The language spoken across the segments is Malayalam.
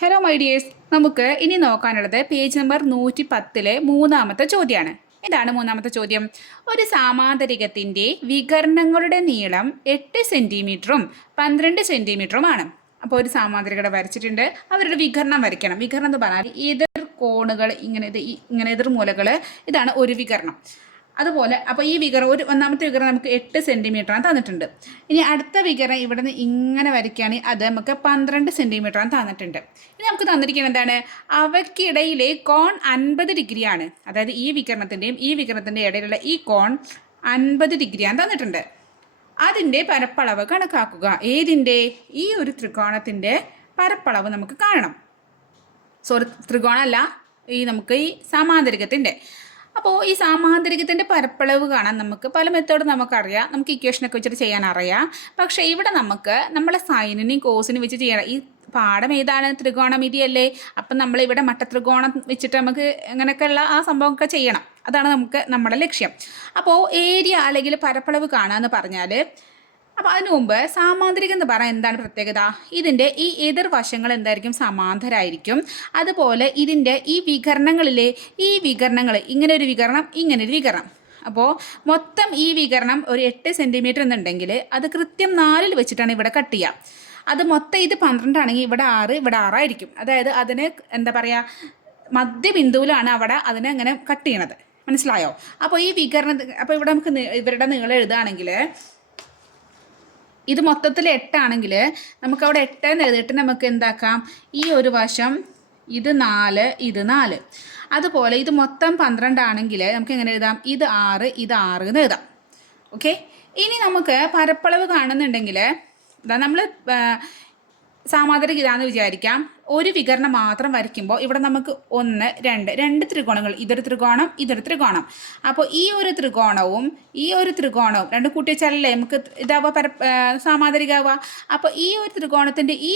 ഹലോ മൈ ഡിയേഴ്സ്, നമുക്ക് ഇനി നോക്കാനുള്ളത് പേജ് നമ്പർ 110 മൂന്നാമത്തെ ചോദ്യമാണ്. ഇതാണ് മൂന്നാമത്തെ ചോദ്യം. ഒരു സാമാന്തരികത്തിൻ്റെ വികർണങ്ങളുടെ നീളം 8 സെൻറ്റിമീറ്ററും 12 സെൻറ്റിമീറ്ററുമാണ്. അപ്പോൾ ഒരു സാമാന്തരികത വരച്ചിട്ടുണ്ട്, അവരുടെ വികരണം വരയ്ക്കണം. വികരണം എന്ന് പറഞ്ഞാൽ എതിർ കോണുകൾ ഇങ്ങനെ എതിർമൂലകൾ, ഇതാണ് ഒരു വികരണം. അതുപോലെ അപ്പോൾ ഈ ഒരു ഒന്നാമത്തെ വികരണം നമുക്ക് 8 സെൻറ്റിമീറ്ററാണ് തന്നിട്ടുണ്ട്. ഇനി അടുത്ത വികരണം ഇവിടെ നിന്ന് ഇങ്ങനെ വരയ്ക്കുകയാണെങ്കിൽ അത് നമുക്ക് 12 സെൻറ്റിമീറ്ററാണ് തന്നിട്ടുണ്ട്. ഇനി നമുക്ക് തന്നിരിക്കുന്നത് എന്താണ്? അവയ്ക്കിടയിലെ കോൺ 50 ഡിഗ്രിയാണ്. അതായത് ഈ വികരണത്തിൻ്റെയും ഈ വികരണത്തിൻ്റെ ഇടയിലുള്ള ഈ കോൺ 50 ഡിഗ്രിയാണ് തന്നിട്ടുണ്ട്. അതിൻ്റെ പരപ്പളവ് കണക്കാക്കുക. ഏതിൻ്റെ? ഈ ഒരു ത്രികോണത്തിൻ്റെ പരപ്പളവ് നമുക്ക് കാണണം. ത്രികോണമല്ല, നമുക്ക് ഈ സാമാന്തരികത്തിൻ്റെ. അപ്പോൾ ഈ സാമാന്തരികത്തിൻ്റെ പരപ്പളവ് കാണാൻ നമുക്ക് പല മെത്തേഡ് നമുക്കറിയാം. നമുക്ക് ഇക്വേഷനൊക്കെ വെച്ചിട്ട് ചെയ്യാൻ അറിയാം. പക്ഷേ ഇവിടെ നമുക്ക് നമ്മളെ സൈനിനെയും കോസിനും വെച്ച് ചെയ്യണം. ഈ പാഠം ഏതാണ്? ത്രികോണമിതിയല്ലേ. അപ്പം നമ്മളിവിടെ മട്ടത്രികോണം വെച്ചിട്ട് നമുക്ക് അങ്ങനെയൊക്കെയുള്ള ആ സംഭവമൊക്കെ ചെയ്യണം. അതാണ് നമ്മുടെ ലക്ഷ്യം. അപ്പോൾ ഏരിയ അല്ലെങ്കിൽ പരപ്പളവ് കാണാമെന്ന് പറഞ്ഞാൽ, അപ്പോൾ അതിനു മുമ്പ് സാമാന്തരികം എന്ന് പറയാൻ എന്താണ് പ്രത്യേകത? ഇതിൻ്റെ ഈ എതിർവശങ്ങൾ എന്തായിരിക്കും? സമാന്തരമായിരിക്കും. അതുപോലെ ഇതിൻ്റെ ഈ വികരണങ്ങളിലെ ഈ വികരണങ്ങൾ, ഇങ്ങനെ ഒരു വികരണം, ഇങ്ങനെ ഒരു വികരണം. അപ്പോൾ മൊത്തം ഈ വികരണം ഒരു 8 സെൻറ്റിമീറ്റർ എന്നുണ്ടെങ്കിൽ അത് കൃത്യം 4 വെച്ചിട്ടാണ് ഇവിടെ കട്ട് ചെയ്യുക. അത് മൊത്തം ഇത് 12 ആണെങ്കിൽ ഇവിടെ 6, ഇവിടെ 6 ആയിരിക്കും. അതായത് അതിന് എന്താ പറയുക, മധ്യബിന്ദുവിലാണ് അവിടെ അതിനെ അങ്ങനെ കട്ട് ചെയ്യണത്. മനസ്സിലായോ? അപ്പോൾ ഈ അപ്പോൾ ഇവിടെ നമുക്ക് ഇവരുടെ നീളം എഴുതുകയാണെങ്കിൽ ഇത് മൊത്തത്തിൽ 8 ആണെങ്കിൽ നമുക്കവിടെ 8 എന്ന് എഴുതിയിട്ട് നമുക്ക് എന്താക്കാം? ഈ ഒരു വശം ഇത് 4, ഇത് 4. അതുപോലെ ഇത് മൊത്തം 12 ആണെങ്കിൽ നമുക്ക് എങ്ങനെ എഴുതാം? ഇത് 6, ഇത് 6 എന്ന് എഴുതാം. ഓക്കെ. ഇനി നമുക്ക് പരപ്പളവ് കാണുന്നുണ്ടെങ്കിൽ നമ്മൾ സാമാന്തരിക ഇതാന്ന് വിചാരിക്കാം. ഒരു വികരണം മാത്രം വരയ്ക്കുമ്പോൾ ഇവിടെ നമുക്ക് 1, 2 രണ്ട് ത്രികോണങ്ങൾ, ഇതൊരു ത്രികോണം, ഇതൊരു ത്രികോണം. അപ്പോൾ ഈ ഒരു ത്രികോണവും ഈ ഒരു ത്രികോണവും രണ്ടും കൂട്ടിവെച്ചാലല്ലേ നമുക്ക് ഇതാവുക സാമാന്തരികമാവുക. അപ്പോൾ ഈ ഒരു ത്രികോണത്തിൻ്റെ ഈ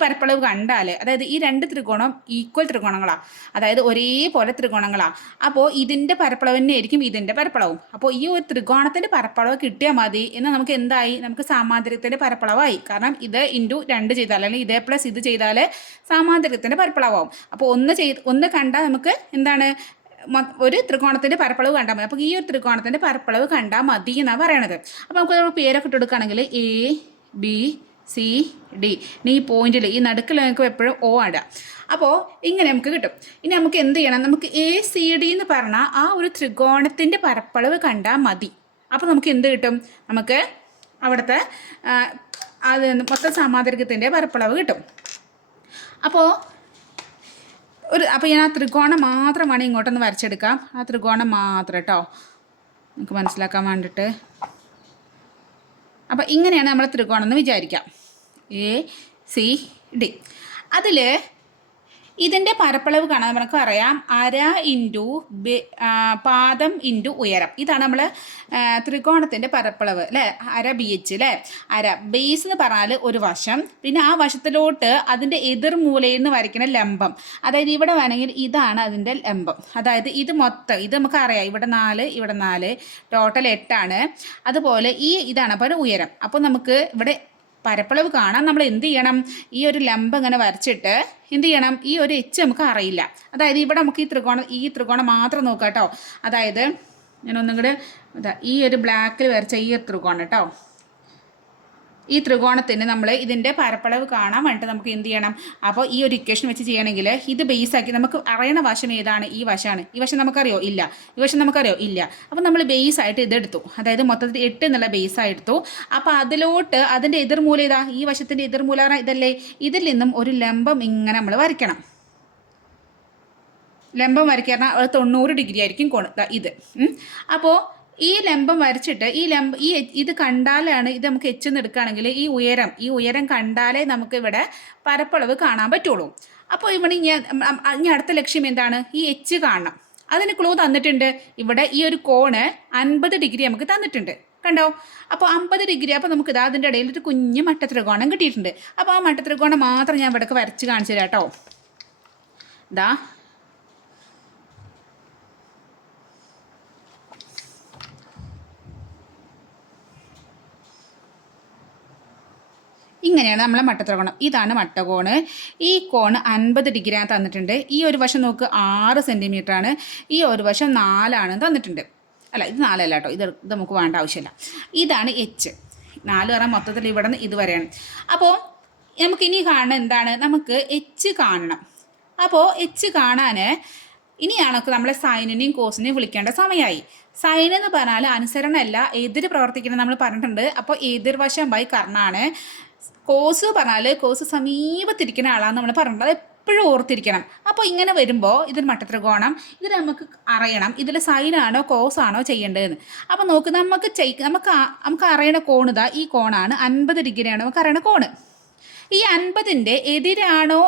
പരപ്പളവ് കണ്ടാൽ, അതായത് ഈ രണ്ട് ത്രികോണം ഈക്വൽ ത്രികോണങ്ങളാണ്, അതായത് ഒരേപോലെ ത്രികോണങ്ങളാണ്. അപ്പോൾ ഇതിൻ്റെ പരപ്പളവ് തന്നെ ആയിരിക്കും ഇതിൻ്റെ പരപ്പളവും. അപ്പോൾ ഈ ഒരു ത്രികോണത്തിൻ്റെ പരപ്പളവ് കിട്ടിയാൽ മതി എന്ന് നമുക്ക് എന്തായി? നമുക്ക് സാമാന്തരികത്തിൻ്റെ പരപ്പളവായി. കാരണം ഇത് ഇൻറ്റു 2 ചെയ്താൽ, അല്ലെങ്കിൽ ഇതേ പ്ലസ് ഇത് ചെയ്താൽ സാമാന്തരികത്തിൻ്റെ പരപ്പളവാകും. അപ്പോൾ ഒന്ന് കണ്ടാൽ നമുക്ക് എന്താണ്? ഒരു ത്രികോണത്തിൻ്റെ പരപ്പളവ് കണ്ടാൽ മതി. അപ്പോൾ ഈ ഒരു ത്രികോണത്തിൻ്റെ പരപ്പളവ് കണ്ടാൽ മതി എന്നാണ് പറയണത്. അപ്പോൾ നമുക്ക് പേരൊക്കെ ഇട്ട് കൊടുക്കുകയാണെങ്കിൽ ABCD. ഇനി ഈ പോയിന്റിൽ ഈ നടുക്കിൽ നമുക്ക് എപ്പോഴും O ഇടാം. അപ്പോൾ ഇങ്ങനെ നമുക്ക് കിട്ടും. ഇനി നമുക്ക് എന്ത് ചെയ്യണം? നമുക്ക് ACD എന്ന് പറഞ്ഞാൽ ആ ഒരു ത്രികോണത്തിൻ്റെ പരപ്പളവ് കണ്ടാൽ മതി. അപ്പോൾ നമുക്ക് എന്ത് കിട്ടും? നമുക്ക് അവിടുത്തെ മൊത്തം സാമാന്തരികത്തിൻ്റെ പരപ്പളവ് കിട്ടും. അപ്പോൾ ഞാൻ ആ ത്രികോണം മാത്രമാണ് ഇങ്ങോട്ടൊന്ന് വരച്ചെടുക്കാം. ആ ത്രികോണം മാത്രം കേട്ടോ, നമുക്ക് മനസ്സിലാക്കാൻ വേണ്ടിയിട്ട്. അപ്പോൾ ഇങ്ങനെയാണ് നമ്മൾ ത്രികോണം എന്ന് വിചാരിക്കാം. ACD. അതിൽ ഇതിൻ്റെ പരപ്പളവ് കാണാൻ നമുക്ക് അറിയാം. 1/2 പാദം ഇൻറ്റു ഉയരം. ഇതാണ് നമ്മൾ ത്രികോണത്തിൻ്റെ പരപ്പളവ് അല്ലേ? 1/2 BH അല്ലേ? 1/2 ബേസ് എന്ന് പറഞ്ഞാൽ ഒരു വശം, പിന്നെ ആ വശത്തിലോട്ട് അതിൻ്റെ എതിർമൂലയിൽ നിന്ന് വരയ്ക്കുന്ന ലംബം. അതായത് ഇവിടെ വേണമെങ്കിൽ ഇതാണ് അതിൻ്റെ ലംബം. അതായത് ഇത് മൊത്തം ഇത് നമുക്കറിയാം. ഇവിടെ 4, ഇവിടെ 4, ടോട്ടൽ 8 ആണ്. അതുപോലെ ഇതാണ് അപ്പോൾ ഉയരം. അപ്പോൾ നമുക്ക് ഇവിടെ പരപ്പളവ് കാണാൻ നമ്മൾ എന്ത് ചെയ്യണം? ഈ ഒരു ലംബം ഇങ്ങനെ വരച്ചിട്ട് എന്ത് ചെയ്യണം? ഈ ഒരു H നമുക്ക് അറിയില്ല. അതായത് ഇവിടെ നമുക്ക് ഈ ത്രികോണം മാത്രം നോക്കാം കേട്ടോ. അതായത് ഞാനൊന്നും കൂടെ ഈ ഒരു ബ്ലാക്കിൽ വരച്ച ഈ ഒരു ത്രികോണം കേട്ടോ. ഈ ത്രികോണത്തിന് നമ്മൾ ഇതിൻ്റെ പരപ്പളവ് കാണാൻ വേണ്ടിയിട്ട് നമുക്ക് എന്ത് ചെയ്യണം? അപ്പോൾ ഈ ഒരു ഇക്വേഷൻ വെച്ച് ചെയ്യണമെങ്കിൽ ഇത് ബേസാക്കി നമുക്ക് അറിയണ വശം ഏതാണ്? ഈ വശമാണ്. ഈ വശം നമുക്കറിയോ? ഇല്ല. ഈ വശം നമുക്കറിയോ? ഇല്ല. അപ്പോൾ നമ്മൾ ബേസായിട്ട് ഇതെടുത്തു. അതായത് മൊത്തത്തിൽ 8 എന്നുള്ള ബേസായെടുത്തു. അപ്പോൾ അതിലോട്ട് അതിൻ്റെ എതിർമൂല ഇതാ, ഈ വശത്തിൻ്റെ എതിർമൂല ഇതല്ലേ? ഇതിൽ നിന്നും ഒരു ലംബം ഇങ്ങനെ നമ്മൾ വരയ്ക്കണം. ലംബം വരയ്ക്കാൻ 90 ഡിഗ്രി ആയിരിക്കും കോൺ ഇത്. അപ്പോൾ ഈ ലംബം വരച്ചിട്ട് ഇത് കണ്ടാലാണ്, ഇത് നമുക്ക് H എന്ന് എടുക്കുകയാണെങ്കിൽ ഈ ഉയരം കണ്ടാലേ നമുക്ക് ഇവിടെ പരപ്പളവ് കാണാൻ പറ്റുള്ളൂ. അപ്പോൾ ഇവിടെ ഇനി അടുത്ത ലക്ഷ്യം എന്താണ്? ഈ H കാണണം. അതിന് ക്ലൂ തന്നിട്ടുണ്ട്. ഇവിടെ ഈ ഒരു കോണ് 50 ഡിഗ്രി നമുക്ക് തന്നിട്ടുണ്ട്. കണ്ടോ? അപ്പോൾ 50 ഡിഗ്രി. അപ്പോൾ നമുക്ക് അതിൻ്റെ ഇടയിൽ ഒരു കുഞ്ഞ് മട്ടത്രികോണം കിട്ടിയിട്ടുണ്ട്. അപ്പോൾ ആ മട്ടത്രികോണം മാത്രം ഞാൻ ഇവിടെ വരച്ച് കാണിച്ചു തരാം കേട്ടോ. ഇതാ ഇങ്ങനെയാണ് നമ്മളെ മട്ടത്രികോണം. ഇതാണ് മട്ടകോണ്. ഈ കോണ് 50 ഡിഗ്രിയാണ് തന്നിട്ടുണ്ട്. ഈ ഒരു വശം നോക്ക് 6 സെൻറ്റിമീറ്റർ ആണ്. ഈ ഒരു വശം 4 തന്നിട്ടുണ്ട്. അല്ല, ഇത് 4 അല്ല കേട്ടോ, ഇത് നമുക്ക് വേണ്ട ആവശ്യമില്ല. ഇതാണ് എച്ച്. 4 പറഞ്ഞാൽ മൊത്തത്തിൽ ഇവിടെ നിന്ന് ഇതുവരെയാണ്. അപ്പോൾ നമുക്കിനി കാണണം എന്താണ്, നമുക്ക് എച്ച് കാണണം. അപ്പോൾ എച്ച് കാണാൻ ഇനിയാണ് നമ്മളെ സൈനിനെയും കോസിനെയും വിളിക്കേണ്ട സമയമായി. സൈൻ എന്ന് പറഞ്ഞാൽ അനുസരണമല്ല, എതിര് പ്രവർത്തിക്കുന്നത് നമ്മൾ പറഞ്ഞിട്ടുണ്ട്. അപ്പോൾ എതിർവശം ബൈ കർണാണ്. കോസ് പറഞ്ഞാൽ കോസ് സമീപത്തിരിക്കുന്ന ആളാന്ന് നമ്മൾ പറഞ്ഞിട്ടുണ്ട്. അത് എപ്പോഴും ഓർത്തിരിക്കണം. അപ്പോൾ ഇങ്ങനെ വരുമ്പോൾ ഇതൊരു മട്ടത്രികോണം. ഇത് നമുക്ക് അറിയണം ഇതിൽ സൈനാണോ കോസാണോ ചെയ്യേണ്ടതെന്ന്. അപ്പോൾ നോക്ക്, നമുക്ക് അറിയണ കോണിതാ ഈ കോണാണ്. 50 ഡിഗ്രിയാണ് നമുക്ക് അറിയണ കോണ്. ഈ 50ൻ്റെ എതിരാണോ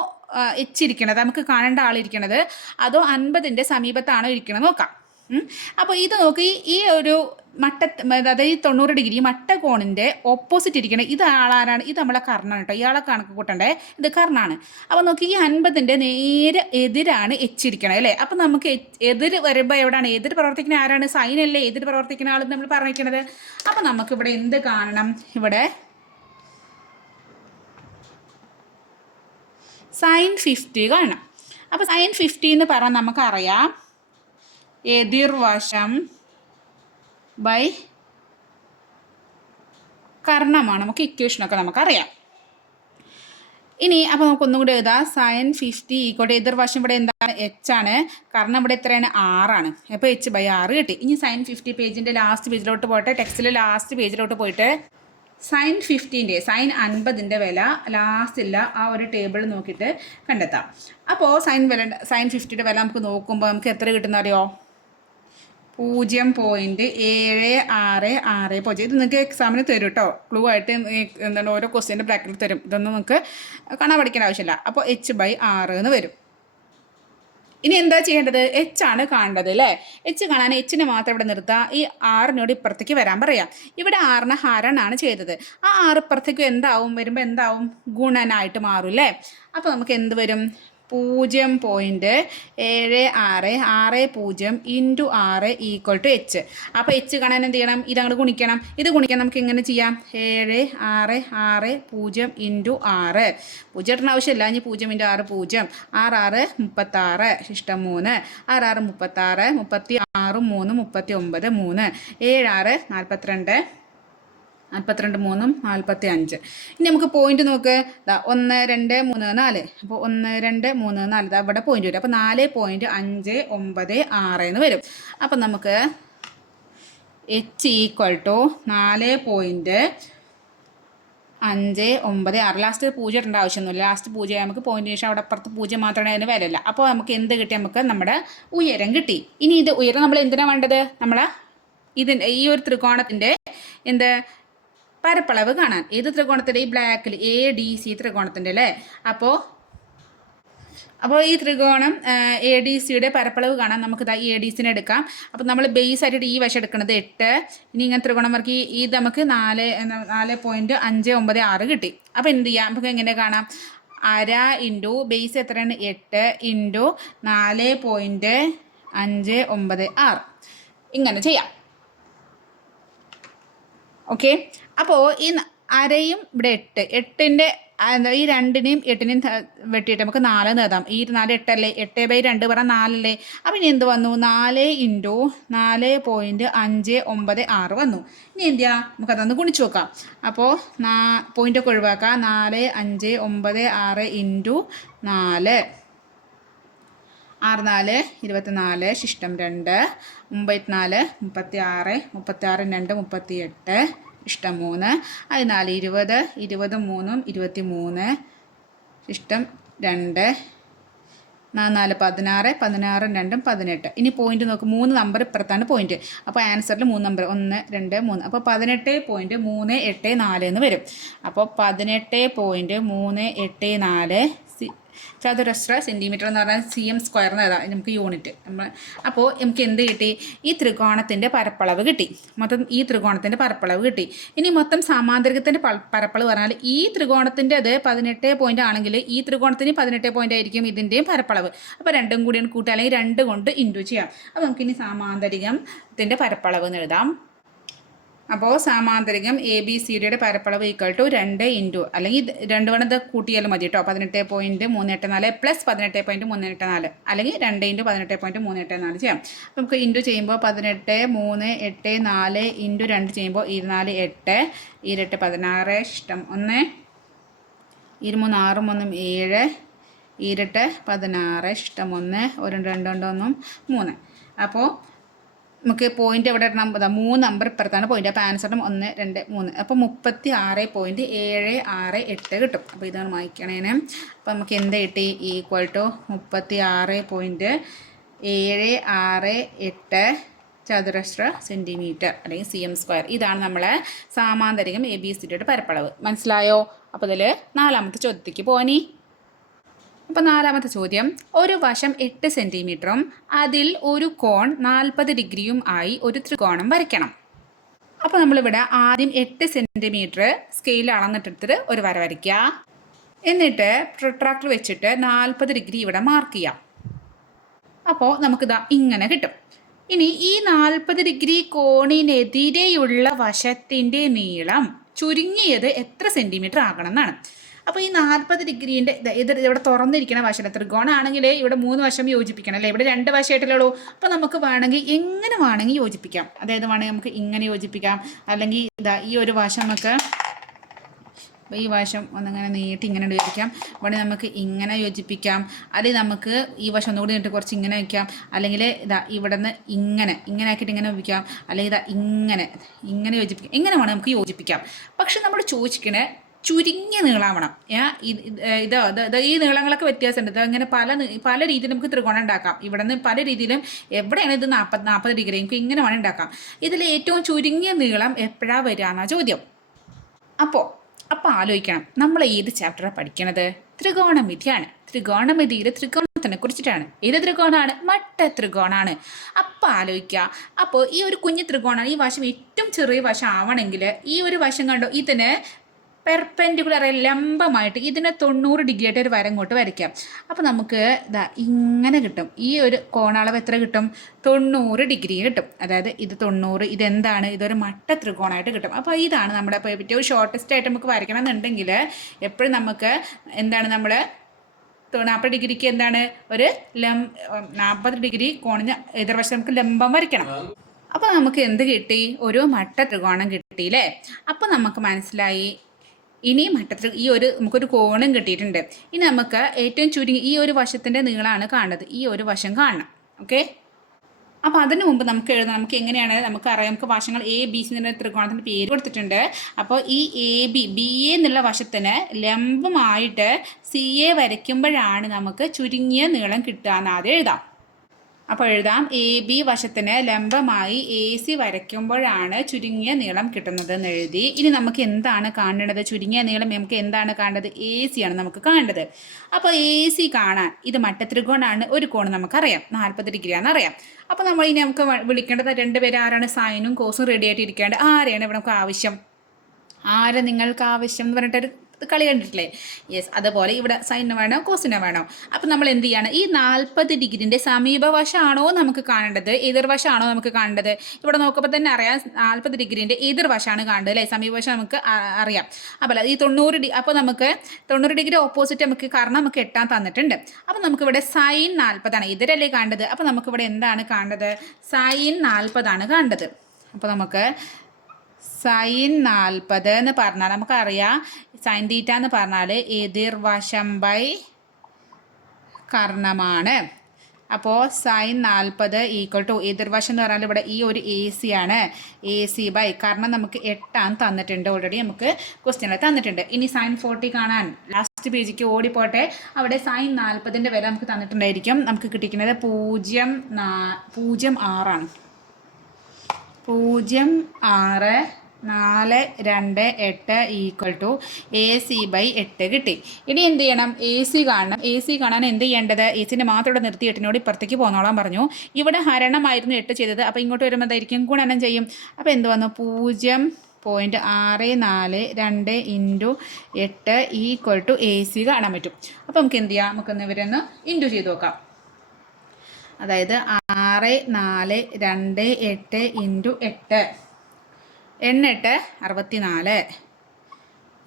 എച്ചിരിക്കണത്, നമുക്ക് കാണേണ്ട ആളിരിക്കണത്, അതോ 50ൻ്റെ സമീപത്താണോ ഇരിക്കണത് നോക്കാം. അപ്പോൾ ഇത് നോക്കി, ഈ ഒരു അതായത് 90 ഡിഗ്രി മട്ടകോണിൻ്റെ ഓപ്പോസിറ്റ് ഇരിക്കണം. ഇത് ആളാരാണ്? ഇത് നമ്മളെ കർണാണ് കേട്ടോ. ഇയാളെ കണക്ക് കൂട്ടണ്ടേ, ഇത് കർണാണ്. അപ്പോൾ നോക്കി, ഈ 50ൻ്റെ നേരെ എതിരാണ് എച്ചിരിക്കണത് അല്ലേ. അപ്പോൾ നമുക്ക് എതിര് വരുമ്പോൾ എവിടെയാണ് എതിര് പ്രവർത്തിക്കുന്ന ആരാണ്? സൈനല്ലേ എതിര് പ്രവർത്തിക്കുന്ന ആളെന്ന് നമ്മൾ പറഞ്ഞിരിക്കണത്. അപ്പോൾ നമുക്കിവിടെ എന്ത് കാണണം? ഇവിടെ സൈൻ 50 കാണണം. അപ്പോൾ സൈൻ 50 എന്ന് പറഞ്ഞാൽ നമുക്കറിയാം എതിർവശം ബൈ കർണമാണ്. നമുക്ക് ഇക്വേഷനൊക്കെ നമുക്കറിയാം. ഇനി അപ്പോൾ നമുക്കൊന്നും കൂടി എഴുതാം. സൈൻ 50 ഈക്വൽ എതിർവശം ഇവിടെ എന്താണ്? എച്ച് ആണ്. കർണം ഇവിടെ എത്രയാണ്? 6. അപ്പോൾ എച്ച് ബൈ 6 കിട്ടി. ഇനി സൈൻ 50 പേജിൻ്റെ ലാസ്റ്റ് പേജിലോട്ട് പോയിട്ട്, ടെക്സ്റ്റിലെ ലാസ്റ്റ് പേജിലോട്ട് പോയിട്ട് സൈൻ 50ൻ്റെ സൈൻ 50ൻ്റെ വില ലാസ്റ്റില്ല ആ ഒരു ടേബിൾ നോക്കിയിട്ട് കണ്ടെത്താം. അപ്പോൾ സൈൻ 50യുടെ വില നമുക്ക് നോക്കുമ്പോൾ നമുക്ക് എത്ര കിട്ടുന്ന അറിയോ? 0.7660. ഇത് നിങ്ങൾക്ക് എക്സാമിന് തരും കേട്ടോ. ക്ലൂ ആയിട്ട് എന്താണ് ഓരോ ക്വസ്റ്റ്യൻ്റെ ബ്രാക്കറ്റിൽ തരും. ഇതൊന്നും നിങ്ങൾക്ക് കാണാൻ പഠിക്കേണ്ട ആവശ്യമില്ല. അപ്പോൾ എച്ച് ബൈ 6 എന്ന് വരും. ഇനി എന്താ ചെയ്യേണ്ടത്? എച്ച് ആണ് കാണേണ്ടത് അല്ലേ. എച്ച് കാണാൻ എച്ചിനെ മാത്രം ഇവിടെ നിർത്തുക. ഈ 6നോട് ഇപ്പുറത്തേക്ക് വരാൻ പറയാം. ഇവിടെ 6നെ ഹരണാണ് ചെയ്തത്. ആ 6 ഇപ്പുറത്തേക്ക് എന്താവും? വരുമ്പോൾ എന്താവും? ഗുണനായിട്ട് മാറും അല്ലേ. അപ്പോൾ നമുക്ക് എന്ത് വരും? 0.7660 ഇൻറ്റു 6 ഈക്വൽ ടു എച്ച്. അപ്പോൾ എച്ച് കാണാൻ എന്ത് ചെയ്യണം? ഇതങ്ങോട്ട് ഗുണിക്കണം. ഇത് ഗുണിക്കാൻ നമുക്ക് എങ്ങനെ ചെയ്യാം? 766 ഇൻറ്റു 6. 0 ഇടുന്ന ആവശ്യമില്ല. ഇനി 0 ഇൻറ്റു 6 0. 6 6 36 ഇഷ്ടം 3. 6 6 36 36 3 39 3 7 6 42 42 3 45. ഇനി നമുക്ക് പോയിന്റ് നോക്ക്. 1 2 3 4. അപ്പോൾ 1 2 3 4 അവിടെ പോയിന്റ് വരും. അപ്പോൾ 4.596 എന്ന് വരും. അപ്പം നമുക്ക് എച്ച് ഈക്വൽ ടു 4.596. ലാസ്റ്റ് 0 ഇടേണ്ട ആവശ്യമൊന്നുമില്ല. ലാസ്റ്റ് 0 നമുക്ക് പോയിന്റ് ശേഷം അവിടെ അപ്പുറത്ത് 0 മാത്രമേ അതിന് വരില്ല. അപ്പോൾ നമുക്ക് എന്ത് കിട്ടി? നമുക്ക് നമ്മുടെ ഉയരം കിട്ടി. ഇനി ഇത് ഉയരം നമ്മൾ എന്തിനാണ് വേണ്ടത്? നമ്മളെ ഈ ഒരു ത്രികോണത്തിൻ്റെ എന്ത് പരപ്പളവ് കാണാൻ. ഏത് ത്രികോണത്തിൻ്റെ? ഈ ബ്ലാക്കിൽ ADC ത്രികോണത്തിൻ്റെ അല്ലേ. അപ്പോൾ ഈ ത്രികോണം ADCയുടെ പരപ്പളവ് കാണാൻ നമുക്ക് ADCനെ എടുക്കാം. അപ്പോൾ നമ്മൾ ബേസ് ആയിട്ട് ഈ വശം എടുക്കുന്നത് 8. ഇനി ഇങ്ങനെ ത്രികോണം വർക്ക് ഇത് നമുക്ക് 4.596 കിട്ടി. അപ്പോൾ എന്ത് ചെയ്യാം? നമുക്ക് എങ്ങനെ കാണാം? അര ഇൻറ്റു ബേസ് എത്രയാണ്? 8 ഇൻറ്റു 4.596 ഇങ്ങനെ ചെയ്യാം. ഓക്കെ. അപ്പോൾ ഈ അരയും ഇവിടെ 8, 8ൻ്റെ ഈ 2നെയും 8നെയും വെട്ടിയിട്ട് നമുക്ക് 4 നേതാം. ഈ 4 8 അല്ലേ. 8/2 പറഞ്ഞാൽ 4 അല്ലേ. അപ്പോൾ ഇനി എന്ത് വന്നു? 4 ഇൻറ്റു 4.596 വന്നു. ഇനി എന്ത് ചെയ്യാം? നമുക്കതൊന്ന് ഗുണിച്ച് നോക്കാം. അപ്പോൾ പോയിൻ്റൊക്കെ ഒഴിവാക്കാം. 4.596 ഇൻറ്റു 4 6 4 24 ശിഷ്ടം 2 94 36 36 2 38 ഇഷ്ടം 3 14 20 20 3 23 ഇഷ്ടം 2 4 16 16 2 18. ഇനി പോയിന്റ് നോക്ക്. 3 നമ്പർ ഇപ്പുറത്താണ് പോയിന്റ്. അപ്പോൾ ആൻസറിൽ 3 നമ്പർ 1 2 3. അപ്പോൾ 18.384 എന്ന് വരും. അപ്പോൾ 18.384 ചതുരശ്ര സെൻറ്റിമീറ്റർ എന്ന് പറഞ്ഞാൽ cm² എന്നതാണ് നമുക്ക് യൂണിറ്റ്. അപ്പോൾ നമുക്ക് എന്ത് കിട്ടി? ഈ ത്രികോണത്തിൻ്റെ പരപ്പളവ് കിട്ടി. മൊത്തം ഈ ത്രികോണത്തിൻ്റെ പരപ്പളവ് കിട്ടി. ഇനി മൊത്തം സമാന്തരികത്തിൻ്റെ പരപ്പളവ് പറഞ്ഞാൽ ഈ ത്രികോണത്തിൻ്റെ അത് 18 പോയിൻ്റ് ആണെങ്കിൽ ഈ ത്രികോണത്തിന് 18 പോയിൻ്റ് ആയിരിക്കും ഇതിൻ്റെയും പരപ്പളവ്. അപ്പോൾ രണ്ടും കൂടിയാണ് കൂട്ടുക, അല്ലെങ്കിൽ 2 കൊണ്ട് ഇൻറ്റു ചെയ്യാം. അപ്പോൾ നമുക്കിനി സമാന്തരികത്തിൻ്റെ പരപ്പളവ് എന്ന് എഴുതാം. അപ്പോൾ സാമാന്തരികം എ ബി സി ഡിയുടെ പരപ്പളവ് ഈക്വൽ ടു 2 ഇൻറ്റു അല്ലെങ്കിൽ 2 വേണം ഇത് കൂട്ടിയാലും മതി കേട്ടോ 18.384 പ്ലസ് 18.384 അല്ലെങ്കിൽ 2 ഇൻറ്റു 18.384 ചെയ്യാം. അപ്പോൾ നമുക്ക് ഇൻറ്റു ചെയ്യുമ്പോൾ 18.384 ഇൻറ്റു 2 ചെയ്യുമ്പോൾ 24 8 2 16 ഇഷ്ടം 1 23 6 3 7 2 16 ഇഷ്ടം 1 1 2 1 3. അപ്പോൾ നമുക്ക് പോയിന്റ് എവിടെ ഇടണം 3 നമ്പർ ഇപ്പുറത്താണ് പോയിന്റ്. അപ്പോൾ ആൻസറും 1 2 3 അപ്പോൾ 36.768 കിട്ടും. അപ്പോൾ ഇതാണ് വായിക്കണേന്. അപ്പോൾ നമുക്ക് എന്ത് കിട്ടി ഈക്വൽ ടു 36.768 ചതുരശ്ര സെൻറ്റിമീറ്റർ അല്ലെങ്കിൽ cm². ഇതാണ് നമ്മളെ സാമാന്തരികം എ ബി സി ഡിയുടെ പരപ്പളവ്. മനസ്സിലായോ? അപ്പോൾ ഇതിൽ 4ാമത്തെ ചോദ്യത്തേക്ക് പോനി. അപ്പോൾ 4ാമത്തെ ചോദ്യം, ഒരു വശം 8 സെൻറ്റിമീറ്ററും അതിൽ ഒരു കോൺ 40 ഡിഗ്രിയും ആയി ഒരു ത്രികോണം വരയ്ക്കണം. അപ്പോൾ നമ്മളിവിടെ ആദ്യം 8 സെൻറ്റിമീറ്റർ സ്കെയിൽ അളന്നിട്ടെടുത്തിട്ട് ഒരു വര വരയ്ക്കുക. എന്നിട്ട് പ്രൊട്രാക്ടർ വെച്ചിട്ട് 40 ഡിഗ്രി ഇവിടെ മാർക്ക് ചെയ്യാം. അപ്പോൾ നമുക്കിതാ ഇങ്ങനെ കിട്ടും. ഇനി ഈ 40 ഡിഗ്രി കോണിനെതിരെയുള്ള വശത്തിൻ്റെ നീളം ചുരുങ്ങിയത് എത്ര സെൻറ്റിമീറ്റർ ആകണം എന്നാണ്. അപ്പോൾ ഈ 40 ഡിഗ്രീൻ്റെ ഇവിടെ തുറന്നിരിക്കുന്ന വശം ത്രികോണമാണെങ്കിൽ ഇവിടെ 3 വശം യോജിപ്പിക്കണം അല്ലേ, ഇവിടെ 2 വശമായിട്ടല്ലേ ഉള്ളൂ. അപ്പോൾ നമുക്ക് വേണമെങ്കിൽ എങ്ങനെ വേണമെങ്കിൽ യോജിപ്പിക്കാം. അതായത് വേണമെങ്കിൽ നമുക്ക് ഇങ്ങനെ യോജിപ്പിക്കാം, അല്ലെങ്കിൽ ഇതാ ഈ ഒരു വശം നമുക്ക് ഈ വശം ഒന്നിങ്ങനെ നീട്ടി ഇങ്ങനെ യോജിപ്പിക്കാം, വേണമെങ്കിൽ നമുക്ക് ഇങ്ങനെ യോജിപ്പിക്കാം, അല്ലെങ്കിൽ നമുക്ക് ഈ വശം ഒന്നുകൂടി നീട്ടി കുറച്ച് ഇങ്ങനെ വയ്ക്കാം, അല്ലെങ്കിൽ ഇതാ ഇവിടെ നിന്ന് ഇങ്ങനെ ആക്കിയിട്ട് ഇങ്ങനെ വയ്ക്കാം, അല്ലെങ്കിൽ ഇതാ ഇങ്ങനെ യോജിപ്പിക്കാം. എങ്ങനെ വേണമെങ്കിൽ നമുക്ക് യോജിപ്പിക്കാം. പക്ഷെ നമ്മൾ ചോദിക്കണേ ചുരുങ്ങിയ നീളാവണം. ഈ നീളങ്ങളൊക്കെ വ്യത്യാസമുണ്ട്. ഇത് അങ്ങനെ പല രീതിയിൽ നമുക്ക് ത്രികോണം ഉണ്ടാക്കാം. ഇവിടെ നിന്ന് പല രീതിയിലും എവിടെയാണ് ഇത് 40 ഡിഗ്രി നമുക്ക് ഇങ്ങനെ വേണം ഉണ്ടാക്കാം. ഇതിൽ ഏറ്റവും ചുരുങ്ങിയ നീളം എപ്പോഴാണ് വരിക എന്നാണ് ചോദ്യം. അപ്പോൾ ആലോചിക്കണം, നമ്മൾ ഏത് ചാപ്റ്ററാണ് പഠിക്കണത്? ത്രികോണമിതിയാണ്. ത്രികോണമിതിയിൽ ത്രികോണത്തിനെ കുറിച്ചിട്ടാണ്. ഏത് ത്രികോണമാണ്? മട്ട ത്രികോണമാണ്. അപ്പോൾ ആലോചിക്കുക, അപ്പോൾ ഈ ഒരു കുഞ്ഞു ത്രികോണമാണ്. ഈ വശം ഏറ്റവും ചെറിയ വശം ആവണമെങ്കിൽ ഈ ഒരു വശം കണ്ടോ, ഇതിന് പെർപെൻഡിക്കുലർ ലംബമായിട്ട് ഇതിനെ 90 ഡിഗ്രി ആയിട്ട് ഒരു വര ഇങ്ങോട്ട് വരയ്ക്കാം. അപ്പോൾ നമുക്ക് ഇതാ ഇങ്ങനെ കിട്ടും. ഈ ഒരു കോണളവ് എത്ര കിട്ടും? 90 ഡിഗ്രി കിട്ടും. അതായത് ഇത് 90, ഇതെന്താണ്? ഇതൊരു മട്ട ത്രികോണമായിട്ട് കിട്ടും. അപ്പോൾ ഇതാണ് നമ്മുടെ ഏറ്റവും ഷോർട്ടസ്റ്റ് ആയിട്ട് നമുക്ക് വരയ്ക്കണം എന്നുണ്ടെങ്കിൽ എപ്പോഴും നമുക്ക് എന്താണ് നമ്മൾ 40 ഡിഗ്രിക്ക് എന്താണ് ഒരു 40 ഡിഗ്രി കോണിന് എതിർവശം നമുക്ക് ലംബം വരയ്ക്കണം. അപ്പോൾ നമുക്ക് എന്ത് കിട്ടി? ഒരു മട്ട ത്രികോണം കിട്ടിയില്ലേ? അപ്പോൾ നമുക്ക് മനസ്സിലായി ഇനി മട്ടത്തിൽ നമുക്കൊരു കോണും കിട്ടിയിട്ടുണ്ട്. ഇനി നമുക്ക് ഏറ്റവും ചുരുങ്ങി ഈ ഒരു വശത്തിൻ്റെ നീളമാണ് കാണുന്നത്. ഈ ഒരു വശം കാണണം. ഓക്കെ, അപ്പോൾ അതിന് മുമ്പ് നമുക്ക് എഴുതാം. നമുക്ക് എങ്ങനെയാണ് നമുക്കറിയാം, നമുക്ക് വശങ്ങൾ എ ബി സി എന്ന ത്രികോണത്തിൻ്റെ പേര് കൊടുത്തിട്ടുണ്ട്. അപ്പോൾ ഈ ബി എ എന്നുള്ള വശത്തിന് ലംബമായിട്ട് സി എ വരയ്ക്കുമ്പോഴാണ് നമുക്ക് ചുരുങ്ങിയ നീളം കിട്ടുക എന്നാദ്യം എഴുതാം. അപ്പോൾ എഴുതാം, എ ബി വശത്തിന് ലംബമായി എ സി വരയ്ക്കുമ്പോഴാണ് ചുരുങ്ങിയ നീളം കിട്ടുന്നത് എന്ന് എഴുതി. ഇനി നമുക്ക് എന്താണ് കാണേണ്ടത്? ചുരുങ്ങിയ നീളം നമുക്ക് എന്താണ് കാണേണ്ടത്? എ സി ആണ് നമുക്ക് കാണേണ്ടത്. അപ്പോൾ എ സി കാണാൻ ഇത് മട്ടത്രികോണാണ്. ഒരു കോൺ നമുക്കറിയാം 40 ഡിഗ്രിയാണെന്ന് അറിയാം. അപ്പോൾ നമ്മൾ ഇനി നമുക്ക് വിളിക്കേണ്ടത് 2 പേര് ആരാണ്? സൈനും കോസും റെഡി ആയിട്ട് ഇരിക്കേണ്ടത്. ആരെയാണ് ഇവിടെ നമുക്ക് ആവശ്യം? ആരെ നിങ്ങൾക്ക് ആവശ്യം എന്ന് പറഞ്ഞിട്ടൊരു കളി കണ്ടിട്ടില്ലേ? യെസ്, അതുപോലെ ഇവിടെ സൈന് വേണോ കോസിന് വേണോ? അപ്പം നമ്മൾ എന്ത് ചെയ്യണം? ഈ 40 ഡിഗ്രിൻ്റെ സമീപവശമാണോ നമുക്ക് കാണേണ്ടത്, എതിർവശമാണോ നമുക്ക് കാണേണ്ടത്? ഇവിടെ നോക്കുമ്പോൾ തന്നെ അറിയാം 40 ഡിഗ്രിൻ്റെ എതിർവശമാണ് കാണേണ്ടത് അല്ലേ? സമീപവശം നമുക്ക് അറിയാം. അപ്പോൾ ഈ 90 അപ്പോൾ നമുക്ക് 90 ഡിഗ്രി ഓപ്പോസിറ്റ് നമുക്ക് കാരണം നമുക്ക് 8 തന്നിട്ടുണ്ട്. അപ്പോൾ നമുക്കിവിടെ സൈൻ 40 എതിരല്ലേ കാണേണ്ടത്. അപ്പോൾ നമുക്കിവിടെ എന്താണ് കാണേണ്ടത്? സൈൻ 40 കാണേണ്ടത്. അപ്പോൾ നമുക്ക് സൈൻ 40 എന്ന് പറഞ്ഞാൽ നമുക്കറിയാം സൈൻ തീറ്റ എന്ന് പറഞ്ഞാൽ എതിർവശം ബൈ കർണമാണ്. അപ്പോൾ സൈൻ 40 ഈക്വൽ ടു എതിർവശം എന്ന് പറഞ്ഞാൽ ഇവിടെ ഈ ഒരു എ സി ആണ്. എ സി ബൈ കാരണം നമുക്ക് 8 തന്നിട്ടുണ്ട്. ഓൾറെഡി നമുക്ക് ക്വസ്റ്റ്യനിൽ തന്നിട്ടുണ്ട്. ഇനി സൈൻ 40 കാണാൻ ലാസ്റ്റ് പേജിക്ക് ഓടിപ്പോട്ടെ. അവിടെ സൈൻ 40ൻ്റെ വില നമുക്ക് തന്നിട്ടുണ്ടായിരിക്കും. നമുക്ക് കിട്ടിക്കുന്നത് 0.6 0.6428 equal to A C by 8 കിട്ടി. ഇനി എന്ത് ചെയ്യണം? എ സി കാണണം. എ സി കാണാൻ എന്ത് ചെയ്യേണ്ടത്? എ സിൻ്റെ മാത്രം ഇവിടെ നിർത്തി 8നോട് ഇപ്പുറത്തേക്ക് പോന്നോളാൻ പറഞ്ഞു. ഇവിടെ ഹരണമായിരുന്നു 8 ചെയ്തത്. അപ്പോൾ ഇങ്ങോട്ട് വരുമ്പോൾ എന്തായിരിക്കും? ഗുണനം ചെയ്യും. അപ്പോൾ എന്ത് വന്നു? 0.642 into 8 equal to A C കാണാൻ പറ്റും. അപ്പോൾ നമുക്ക് എന്ത് ചെയ്യാം? നമുക്കൊന്ന് ഇവരൊന്ന് ഇൻറ്റു ചെയ്ത് നോക്കാം. അതായത് 642 ഇൻറ്റു 8 8 64,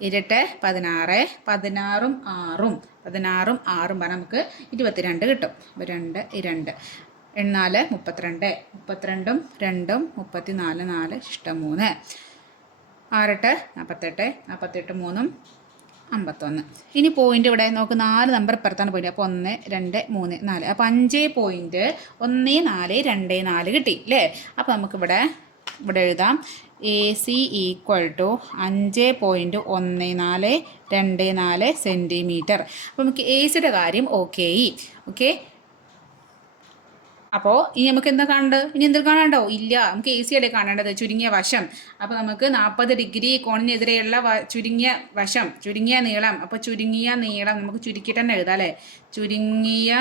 2 16, 16ഉം 6ഉം 16ഉം 6ഉം പറഞ്ഞാൽ നമുക്ക് 22 കിട്ടും. അപ്പോൾ 2 2 4 32, 32ഉം 2ഉം 34, 4 ഇഷ്ടം 3, 6 48, 48 3ഉം 51. ഇനി പോയിന്റ് ഇവിടെ നോക്ക് 4 നമ്പർ ഇപ്പുറത്താണ് പോയിന്റ്. അപ്പോൾ 1 2 3 4, അപ്പോൾ 5.1424 കിട്ടി അല്ലേ. അപ്പോൾ നമുക്കിവിടെ എഴുതാം AC ഈക്വൽ ടു 5.1424 സെൻറ്റിമീറ്റർ. അപ്പോൾ നമുക്ക് AC യുടെ കാര്യം ഓക്കെ. അപ്പോൾ ഇനി നമുക്ക് എന്താ കാണേണ്ടത്? ഇനി എന്തെങ്കിലും കാണാണ്ടോ? ഇല്ല, നമുക്ക് AC അല്ലേ കാണേണ്ടത്, ചുരുങ്ങിയ വശം. അപ്പോൾ നമുക്ക് 40 ഡിഗ്രി കോണിനെതിരെയുള്ള ചുരുങ്ങിയ വശം, ചുരുങ്ങിയ നീളം. അപ്പോൾ ചുരുങ്ങിയ നീളം നമുക്ക് ചുരുക്കിയിട്ട് തന്നെ എഴുതാം അല്ലേ. ചുരുങ്ങിയ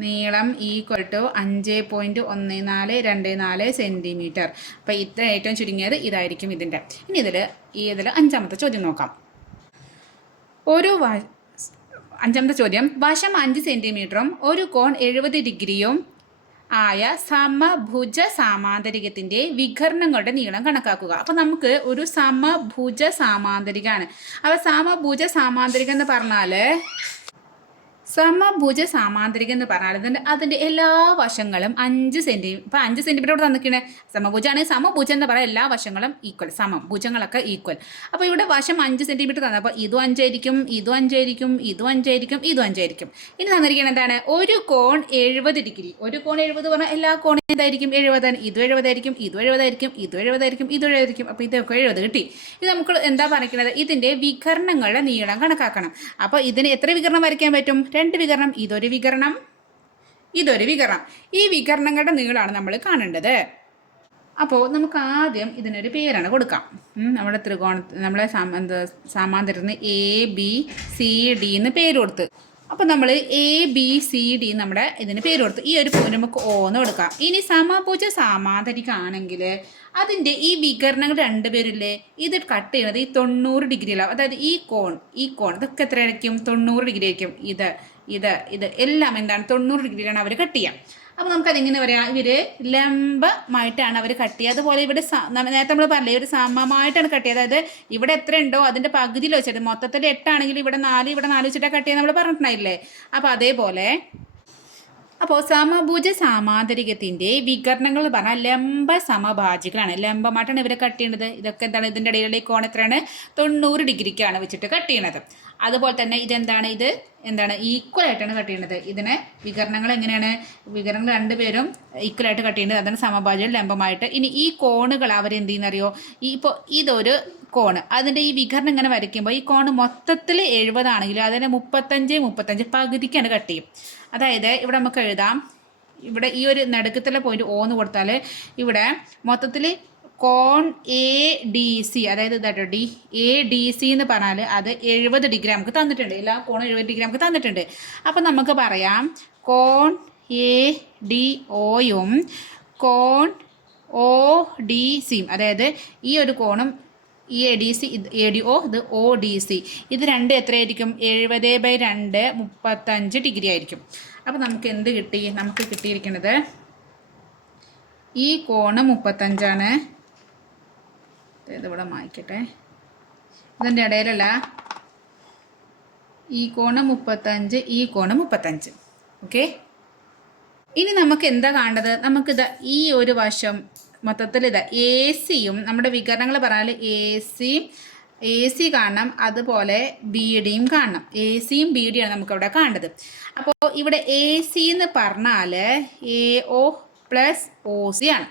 നീളം ഈക്വൽ ടു 5.1424 സെൻറ്റിമീറ്റർ. അപ്പോൾ ഇത്ര ഏറ്റവും ചുരുങ്ങിയത് ഇതായിരിക്കും ഇതിൻ്റെ. ഇനി ഇതിൽ 5ാമത്തെ ചോദ്യം നോക്കാം. അഞ്ചാമത്തെ ചോദ്യം, വശം 5 സെൻറ്റിമീറ്ററും ഒരു കോൺ 70 ഡിഗ്രിയും ആയ സമഭുജ സാമാന്തരികത്തിൻ്റെ വികർണങ്ങളുടെ നീളം കണക്കാക്കുക. അപ്പോൾ നമുക്ക് ഒരു സമഭുജ സാമാന്തരികമാണ്. അപ്പോൾ സമഭുജ സാമാന്തരികം എന്ന് പറഞ്ഞാൽ സമഭുജ സാമാന്തരികം എന്ന് പറഞ്ഞാൽ അതിൻ്റെ എല്ലാ വശങ്ങളും 5 സെൻറ്റിമീറ്റർ. ഇപ്പോൾ 5 സെൻറ്റിമീറ്റർ തന്നിക്കണേ. സമഭുജാണെങ്കിൽ സമഭുജം എന്ന് പറയാം, എല്ലാ വശങ്ങളും ഈക്വൽ, സമം, ഭുജങ്ങളൊക്കെ ഈക്വൽ. അപ്പോൾ ഇവിടെ വശം 5 സെൻറ്റിമീറ്റർ തന്നെ. അപ്പോൾ ഇതും 5 ആയിരിക്കും, ഇതും 5 ആയിരിക്കും, ഇതും 5 ആയിരിക്കും, ഇതും 5 ആയിരിക്കും. ഇനി തന്നിരിക്കുന്നത് എന്താണ്? ഒരു കോൺ 70 ഡിഗ്രി. ഒരു കോൺ 70 പറഞ്ഞാൽ എല്ലാ കോണും ഏതായിരിക്കും? 70. ഇതും 70 ആയിരിക്കും, ഇതും 70 ആയിരിക്കും, ഇതും 70 ആയിരിക്കും, ഇതും 70 ആയിരിക്കും. അപ്പോൾ ഇതൊക്കെ 70 കിട്ടി. ഇത് നമുക്ക് എന്താ പറയുന്നത്? ഇതിൻ്റെ വികരണങ്ങളുടെ നീളം കണക്കാക്കണം. അപ്പോൾ ഇതിന് എത്ര വികരണം വരയ്ക്കാൻ പറ്റും? 2 വികരണം. ഇതൊരു വികരണം, ഇതൊരു വികരണം. ഈ വികരണങ്ങളുടെ നീളമാണ് നമ്മൾ കാണേണ്ടത്. അപ്പോൾ നമുക്ക് ആദ്യം ഇതിനൊരു പേരാണ് കൊടുക്കാം. നമ്മുടെ നമ്മളെ സാമാന്തരത്തിന് ABCD എന്ന് പേര് കൊടുത്ത്. അപ്പോൾ നമ്മൾ ABCD നമ്മുടെ ഇതിന് പേര് കൊടുത്ത്. ഈ ഒരു പോയിന്റ് നമുക്ക് O എന്ന് കൊടുക്കാം. ഇനി സമഭുജ സാമാന്തരികമാണെങ്കിൽ അതിൻ്റെ ഈ വികരണങ്ങൾ 2 പേരില്ലേ, ഇത് കട്ട് ചെയ്യുന്നത് ഈ 90 ഡിഗ്രിയിലാവും. അതായത് ഈ കോൺ ഇതൊക്കെ എത്രയായിരിക്കും? 90 ഡിഗ്രി ആയിരിക്കും. ഇത് എല്ലാം എന്താണ്? 90 ഡിഗ്രിയിലാണ് അവർ കട്ട് ചെയ്യുക. അപ്പോൾ നമുക്കതെങ്ങനെ പറയാം? ഇവർ ലംബമായിട്ടാണ് അവർ കട്ട് ചെയ്യുക. അതുപോലെ ഇവിടെ നേരത്തെ നമ്മൾ പറഞ്ഞില്ലേ, ഇവർ സമമായിട്ടാണ് കട്ട് ചെയ്യുക. അതായത് ഇവിടെ എത്ര ഉണ്ടോ അതിൻ്റെ പകുതിയിൽ വെച്ചിട്ട്, മൊത്തത്തിൽ 8 ആണെങ്കിൽ ഇവിടെ 4 വെച്ചിട്ടാണ് കട്ട് ചെയ്യുക നമ്മൾ പറഞ്ഞിട്ടുണ്ടായില്ലേ. അപ്പോൾ അതേപോലെ സമഭുജ സാമാന്തരികത്തിൻ്റെ വികരണങ്ങൾ പറഞ്ഞാൽ ലംബ സമഭാജികളാണ്. ലംബമായിട്ടാണ് ഇവരെ കട്ട് ചെയ്യുന്നത്. ഇതൊക്കെ എന്താണ്? ഇതിൻ്റെ ഇടയിലുള്ള കോൺ എത്രയാണ്? 90 ഡിഗ്രിക്കാണ് വെച്ചിട്ട് കട്ട് ചെയ്യണത്. അതുപോലെ തന്നെ ഇതെന്താണ്? ഈക്വൽ ആയിട്ടാണ് കട്ട് ചെയ്യുന്നത്. ഇതിനെ വികരണങ്ങൾ എങ്ങനെയാണ്? വികരണങ്ങൾ 2 പേരും ഈക്വൽ ആയിട്ട് കട്ട് ചെയ്യുന്നത്. അതാണ് സമഭാജികൾ ലംബമായിട്ട്. ഇനി ഈ കോണുകൾ അവരെന്ത് ചെയ്യുന്നറിയോ? ഇപ്പോൾ ഇതൊരു കോണ്, അതിൻ്റെ ഈ വികരണം ഇങ്ങനെ വരയ്ക്കുമ്പോൾ ഈ കോണ് മൊത്തത്തിൽ 70 ആണെങ്കിലും അതിനെ 35 പകുതിക്കാണ് കട്ട് ചെയ്യും. അതായത് ഇവിടെ നമുക്ക് എഴുതാം, ഇവിടെ ഈ ഒരു നടുക്കത്തിലെ പോയിന്റ് O എന്ന് കൊടുത്താൽ ഇവിടെ മൊത്തത്തിൽ കോൺ ADC, അതായത് ADC എന്ന് പറഞ്ഞാൽ അത് 70 ഡിഗ്രി നമുക്ക് തന്നിട്ടുണ്ട്. എല്ലാ കോണും 70 ഡിഗ്രി നമുക്ക് തന്നിട്ടുണ്ട്. അപ്പം നമുക്ക് പറയാം കോൺ ADOയും കോൺ ODCയും, അതായത് ഈ ഒരു കോണും ഈ ADO ഇത് ODC, ഇത് 2 എത്രയായിരിക്കും? 70/2 35 ഡിഗ്രി ആയിരിക്കും. അപ്പോൾ നമുക്ക് എന്ത് കിട്ടി? നമുക്ക് കിട്ടിയിരിക്കുന്നത് ഈ കോണ് 35ആണ്. ഇതിവിടെ മായ്ക്കട്ടെ, ഇതിൻ്റെ ഇടയിലല്ല, ഈ കോണ് 35, ഈ കോണ് 35. ഓക്കെ. ഇനി നമുക്ക് എന്താ കാണേണ്ടത്? നമുക്കിത് ഈ ഒരു വശം മൊത്തത്തിൽ AC-യും നമ്മുടെ വികരണങ്ങൾ പറഞ്ഞാൽ AC കാണണം, അതുപോലെ BDയും കാണണം. ACയും BDയാണ് നമുക്കിവിടെ കാണേണ്ടത്. അപ്പോൾ ഇവിടെ AC എന്ന് പറഞ്ഞാൽ AO + OC ആണ്.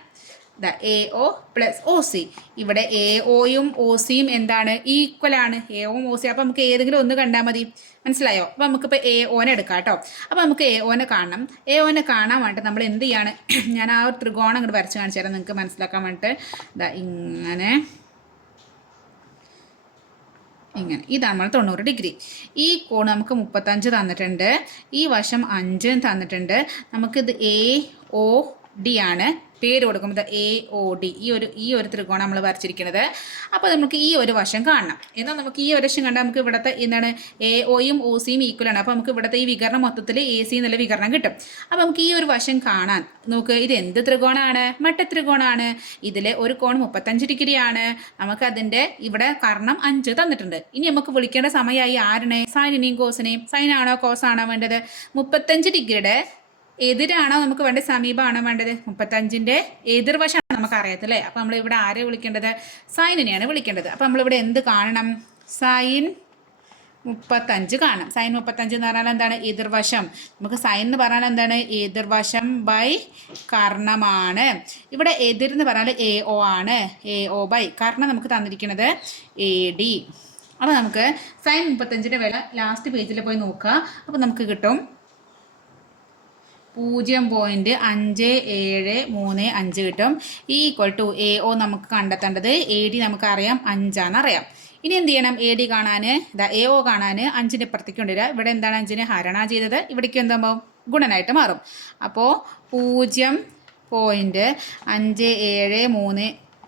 AO + OC. ഇവിടെ AOയും OCയും എന്താണ്? ഈക്വലാണ്. AOയും OC. അപ്പോൾ നമുക്ക് ഏതെങ്കിലും ഒന്ന് കണ്ടാൽ മതി. മനസ്സിലായോ? അപ്പോൾ നമുക്കിപ്പോൾ AOനെ എടുക്കാം കേട്ടോ. അപ്പോൾ നമുക്ക് AOനെ കാണണം. AOനെ കാണാൻ വേണ്ടിയിട്ട് നമ്മൾ എന്ത് ചെയ്യാണ്? ഞാൻ ആ ഒരു ത്രികോണം ഇങ്ങോട്ട് വരച്ച് കാണിച്ചു തരാം നിങ്ങൾക്ക് മനസ്സിലാക്കാൻ വേണ്ടിയിട്ട്. ഇങ്ങനെ ഇതാണ് നമ്മൾ 90 ഡിഗ്രി. ഈ കോൺ നമുക്ക് 35 തന്നിട്ടുണ്ട്, ഈ വശം 5 തന്നിട്ടുണ്ട്. നമുക്കിത് AO ഡി ആണ് പേര് കൊടുക്കുമ്പോൾ എ ഒ ഡി ഈ ഒരു ത്രികോണം നമ്മൾ വരച്ചിരിക്കുന്നത്. അപ്പോൾ നമുക്ക് ഈ ഒരു വശം കാണണം. എന്നാൽ നമുക്ക് ഈ ഒരു വശം കണ്ടാൽ നമുക്ക് ഇവിടുത്തെ എന്താണ് എ ഒയും ഒ സിയും ഈക്വൽ ആണ്. അപ്പോൾ നമുക്ക് ഇവിടുത്തെ ഈ വികരണം മൊത്തത്തിൽ എ സി എന്നുള്ള വികരണം കിട്ടും. അപ്പോൾ നമുക്ക് ഈ ഒരു വശം കാണാൻ നോക്ക്, ഇത് എന്ത് ത്രികോണമാണ്? മട്ടത്രികോണമാണ്. ഇതിലെ ഒരു കോൺ 35 ഡിഗ്രിയാണ്. നമുക്ക് അതിൻ്റെ ഇവിടെ കർണം 5 തന്നിട്ടുണ്ട്. ഇനി നമുക്ക് വിളിക്കേണ്ട സമയമായി ആരിനെ? സൈനിനെയും കോസിനെയും. സൈനാണോ കോസാണോ വേണ്ടത്? 35 ഡിഗ്രിയുടെ എതിരാണോ നമുക്ക് വേണ്ടത്, സമീപമാണോ വേണ്ടത്? 35ൻ്റെ എതിർവശമാണ് നമുക്ക് അറിയത്തില്ലേ. അപ്പോൾ നമ്മൾ ഇവിടെ ആരെ വിളിക്കേണ്ടത്? സൈനിനെയാണ് വിളിക്കേണ്ടത്. അപ്പോൾ നമ്മളിവിടെ എന്ത് കാണണം? സൈൻ 35 കാണണം. സൈൻ 35 എന്ന് പറഞ്ഞാൽ എന്താണ്? എതിർവശം. നമുക്ക് സൈൻ എന്ന് പറഞ്ഞാൽ എന്താണ്? എതിർവശം ബൈ കർണമാണ്. ഇവിടെ എതിർന്ന് പറഞ്ഞാൽ എ ഒ ആണ്. എ ഒ ബൈ കർണം നമുക്ക് തന്നിരിക്കുന്നത് എ ഡി. അപ്പോൾ നമുക്ക് സൈൻ 35ൻ്റെ വില ലാസ്റ്റ് പേജിൽ പോയി നോക്കുക. അപ്പോൾ നമുക്ക് കിട്ടും 0.5735 കിട്ടും. ഈക്വൽ ടു എ ഒ നമുക്ക് കണ്ടെത്തേണ്ടത് എ ഡി നമുക്കറിയാം 5 ഇനി എന്ത് ചെയ്യണം? എ ഡി കാണാൻ എ ഒ കാണാൻ 5ൻ്റെ ഇപ്പുറത്തേക്ക് കൊണ്ടുവരിക. ഇവിടെ എന്താണ് 5നെ ഹരണ ചെയ്തത്, ഇവിടേക്ക് എന്താകുമ്പോൾ ഗുണനായിട്ട് മാറും. അപ്പോൾ 0.5735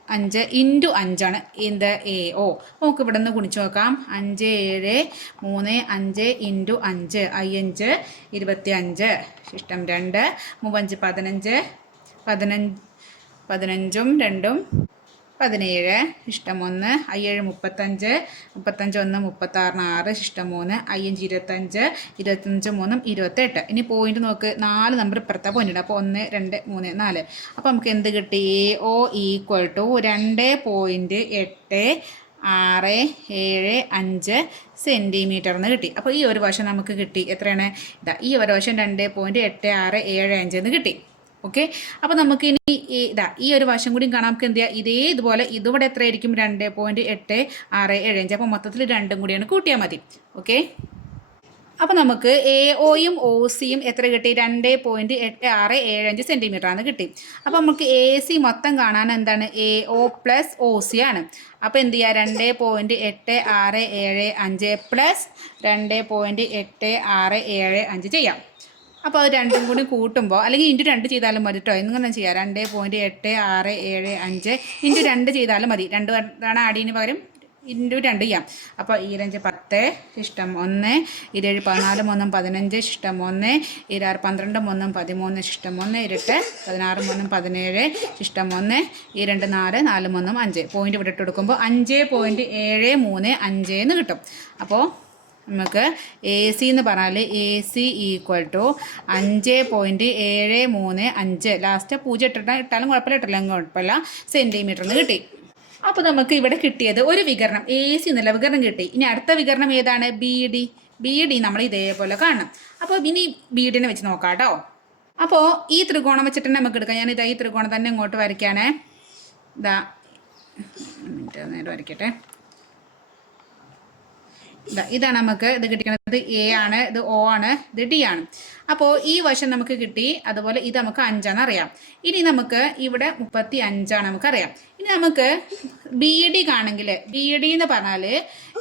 × 5 എ ഒ. നമുക്ക് ഇവിടെ നിന്ന് ഗുണിച്ച് നോക്കാം. 5735 × 5 5 25 ശിഷ്ടം 2 5 15 15 2 17 ശിഷ്ടം 1 7 35 35 1 36 6 ശിഷ്ടം 3 5 25 25 3 28. ഇനി പോയിന്റ് നോക്ക്, 4 നമ്പർ ഇപ്പുറത്തെ പോയിന്റ് ഉണ്ട്. അപ്പോൾ 1 2 3 4. അപ്പോൾ നമുക്ക് എന്ത് കിട്ടി? A O equal to 2.865 centimetre എന്ന് കിട്ടി. അപ്പോൾ ഈ ഒരു വശം നമുക്ക് കിട്ടി. എത്രയാണ്? ഈ ഒരു വശം 2.8675 എന്ന് കിട്ടി. ഓക്കെ. അപ്പോൾ നമുക്ക് ഇനി ഈ ഒരു വശം കൂടി കാണാം. നമുക്ക് എന്ത് ചെയ്യാം? ഇതുപോലെ ഇതിവിടെ എത്രയായിരിക്കും? 2.8675. അപ്പോൾ മൊത്തത്തിൽ 2 കൂടിയാണ് കൂട്ടിയാൽ മതി. ഓക്കെ. അപ്പോൾ നമുക്ക് എ ഒയും ഒ സിയും എത്ര കിട്ടി? 2.8675 സെൻറ്റിമീറ്റർ ആണ് കിട്ടി. അപ്പോൾ നമുക്ക് എ സി മൊത്തം കാണാൻ എന്താണ്? A O plus O C ആണ്. അപ്പോൾ എന്ത് ചെയ്യുക? 2.8675 പ്ലസ് 2.8675 ചെയ്യാം. അപ്പോൾ അത് രണ്ടും കൂടി കൂട്ടുമ്പോൾ, അല്ലെങ്കിൽ ഇൻറ്റു 2 ചെയ്താലും മതി കേട്ടോ. എങ്ങനെ ചെയ്യാം? 2.8675 ഇൻറ്റു 2 ചെയ്താലും മതി. 2 തവണ ആഡിന് പകരം ഇൻറ്റു 2 ചെയ്യാം. അപ്പോൾ 2 10 ശിഷ്ടം 1 7 14 3 15 ശിഷ്ടം 1 26 12 3 13 ശിഷ്ടം 1 16 3 17 ശിഷ്ടം 1 2 4 4 3 5. പോയിന്റ് ഇവിടെ ഇട്ട് കൊടുക്കുമ്പോൾ 5.735 എന്ന് കിട്ടും. അപ്പോൾ നമുക്ക് എ സി എന്ന് പറഞ്ഞാൽ A C equal to 5.735 last 0 ഇട്ടാലും കുഴപ്പമില്ല സെൻറ്റിമീറ്റർ എന്ന് കിട്ടി. അപ്പോൾ നമുക്ക് ഇവിടെ കിട്ടിയത് ഒരു വികരണം എ സി എന്നുള്ള വികരണം കിട്ടി. ഇനി അടുത്ത വികരണം ഏതാണ്? ബി ഡി നമ്മൾ ഇതേപോലെ കാണണം. അപ്പോൾ ഇനി ബി ഡിനെ വെച്ച് നോക്കാം കേട്ടോ. അപ്പോൾ ഈ ത്രികോണം വെച്ചിട്ട് തന്നെ നമുക്ക് എടുക്കാം. ഞാനിതാ ഈ ത്രികോണം തന്നെ ഇങ്ങോട്ട് വരയ്ക്കുകയാണേ. നേരം വരയ്ക്കട്ടെ. ഇതാണ് നമുക്ക് ഇത് കിട്ടിക്കുന്നത്. എ ആണ്, ഇത് ഒ ആണ്, ഇത് ഡി ആണ്. അപ്പോൾ ഈ വശം നമുക്ക് കിട്ടി. അതുപോലെ ഇത് നമുക്ക് 5 അറിയാം. ഇനി നമുക്ക് ഇവിടെ 35 നമുക്കറിയാം. ഇനി നമുക്ക് ബി ഡി കാണെങ്കിൽ ബി ഡി എന്ന് പറഞ്ഞാൽ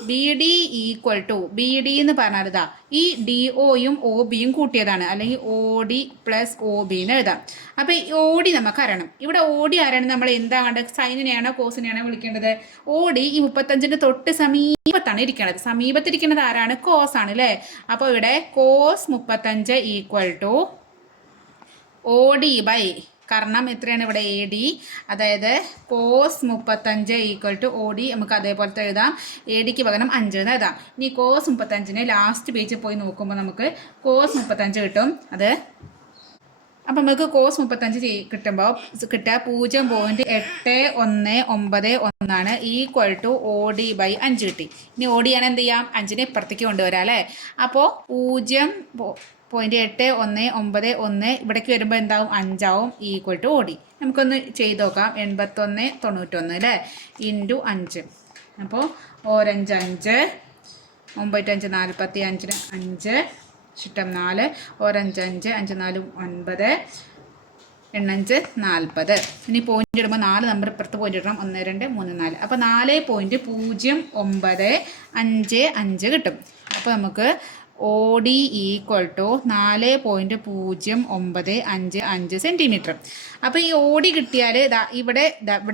B D equal to B D എന്ന് പറഞ്ഞാൽ ഇതാ ഈ ഡി ഒയും ഒ ബിയും കൂട്ടിയതാണ്, അല്ലെങ്കിൽ O D plus O B എന്ന് എഴുതാം. അപ്പോൾ ഈ ഒ ഡി നമുക്ക് അറിയണം. ഇവിടെ ഒ ഡി അറിയണം. നമ്മൾ എന്താ കണ്ടത്? സൈനിനെയാണോ കോസിനെയാണോ വിളിക്കേണ്ടത്? ഒ ഡി ഈ 35ൻ്റെ തൊട്ട് സമീപത്താണ് ഇരിക്കുന്നത്. സമീപത്തിരിക്കുന്നത് ആരാണ്? കോസ് ആണ് അല്ലേ. അപ്പോൾ ഇവിടെ cos 35 equal to O D by കാരണം എത്രയാണ് ഇവിടെ? A D. അതായത് cos 35 equal to O D. നമുക്ക് അതേപോലത്തെ എഴുതാം. എ ഡിക്ക് പകരം 5 എന്ന് എഴുതാം. ഇനി കോസ് 35നെ ലാസ്റ്റ് പേജിൽ പോയി നോക്കുമ്പോൾ നമുക്ക് കോസ് 35 കിട്ടും. അപ്പം നമുക്ക് കോസ് 35 കിട്ടുമ്പോൾ കിട്ടുക 0.8191 equal to O D by 5 കിട്ടി. ഇനി ഒ ഡി ആണ് എന്ത് ചെയ്യാം? 5നെ ഇപ്പുറത്തേക്ക് കൊണ്ടുവരാം അല്ലേ. അപ്പോൾ 0.8191 ഇവിടേക്ക് വരുമ്പോൾ എന്താവും? 5 ആവും. Equal to O D. നമുക്കൊന്ന് ചെയ്ത് നോക്കാം. 8191 അല്ലേ ഇൻറ്റു 5. അപ്പോൾ 5 5 9 5 45 5 ശിഷ്ടം 4 5 5 5 4 9 5 40. ഇനി പോയിന്റ് ഇടുമ്പോൾ 4 നമ്പർ ഇപ്പുറത്ത് പോയിന്റ് ഇടണം. 1 2 3 4. അപ്പോൾ 4.0955 കിട്ടും. അപ്പോൾ നമുക്ക് O D equal to 4.095 centimetre. അപ്പോൾ ഈ ഒ ഡി കിട്ടിയാൽ ഇവിടെ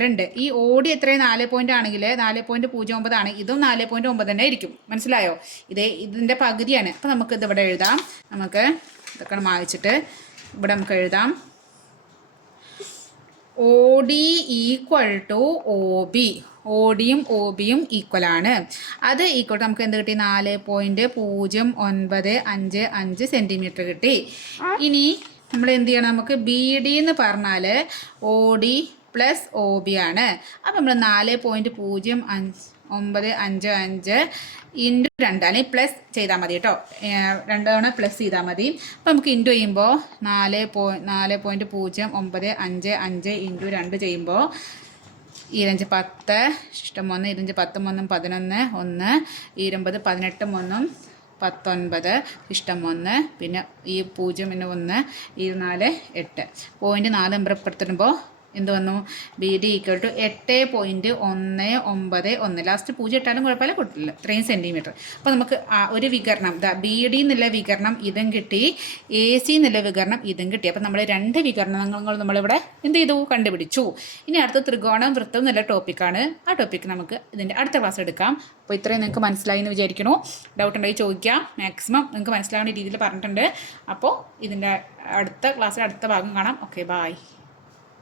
ഉണ്ട്. ഈ ഒ ഡി എത്രയും 4 പോയിൻ്റ് ആണെങ്കിൽ 4.09 ആണ്. ഇതും 4.9 തന്നെ ആയിരിക്കും. മനസ്സിലായോ? ഇതിൻ്റെ പകുതിയാണ്. അപ്പോൾ നമുക്ക് ഇതിവിടെ എഴുതാം. നമുക്ക് ഇതൊക്കെ മായ്ച്ചിട്ട് ഇവിടെ നമുക്ക് എഴുതാം. O D equal to O B. O ഡിയും ഒ ബിയും ഈക്വലാണ്. അത് ഈക്വൽ ടു നമുക്ക് എന്ത് കിട്ടി? 4.0955 സെൻറ്റിമീറ്റർ കിട്ടി. ഇനി നമ്മൾ എന്ത് ചെയ്യണം? നമുക്ക് ബി ഡി എന്ന് പറഞ്ഞാൽ O D plus O B ആണ്. അപ്പം നമ്മൾ 4.0955 ഇൻറ്റു 2 അല്ലെങ്കിൽ പ്ലസ് ചെയ്താൽ മതി കേട്ടോ. 2 തവണ പ്ലസ് ചെയ്താൽ മതി. അപ്പോൾ നമുക്ക് ഇൻറ്റു ചെയ്യുമ്പോൾ 4.0955 ഇൻറ്റു 2 ചെയ്യുമ്പോൾ 25 10 ഇഷ്ടം 1 25 10 1 11 1 20 18 1 19 ഇഷ്ടം 1 പിന്നെ ഈ 0 പിന്നെ 1 24 8 0.4 നമ്പർ ഇപ്പുറത്തിടുമ്പോൾ എന്ത് വന്നു? B D equal to 8.191. Last 0 ഇട്ടാലും കുഴപ്പമില്ല, കിട്ടില്ല. ഇത്രയും സെൻറ്റിമീറ്റർ. അപ്പോൾ നമുക്ക് ഒരു വികരണം ബി ഡി എന്നുള്ള വികരണം ഇതും കിട്ടി, എ സി എന്നുള്ള വികരണം ഇതും കിട്ടി. അപ്പോൾ നമ്മൾ 2 വികരണങ്ങൾ നമ്മളിവിടെ എന്ത് ചെയ്തു? കണ്ടുപിടിച്ചു. ഇനി അടുത്ത ത്രികോണം വൃത്തം എന്നുള്ള ടോപ്പിക്കാണ്. ആ ടോപ്പിക്ക് നമുക്ക് ഇതിൻ്റെ അടുത്ത ക്ലാസ് എടുക്കാം. അപ്പോൾ ഇത്രയും നിങ്ങൾക്ക് മനസ്സിലായി എന്ന് വിചാരിക്കണു. ഡൗട്ട് ഉണ്ടെങ്കിൽ ചോദിക്കാം. മാക്സിമം നിങ്ങൾക്ക് മനസ്സിലാവുന്ന രീതിയിൽ പറഞ്ഞിട്ടുണ്ട്. അപ്പോൾ ഇതിൻ്റെ അടുത്ത ക്ലാസ്സിൽ അടുത്ത ഭാഗം കാണാം. Okay, bye.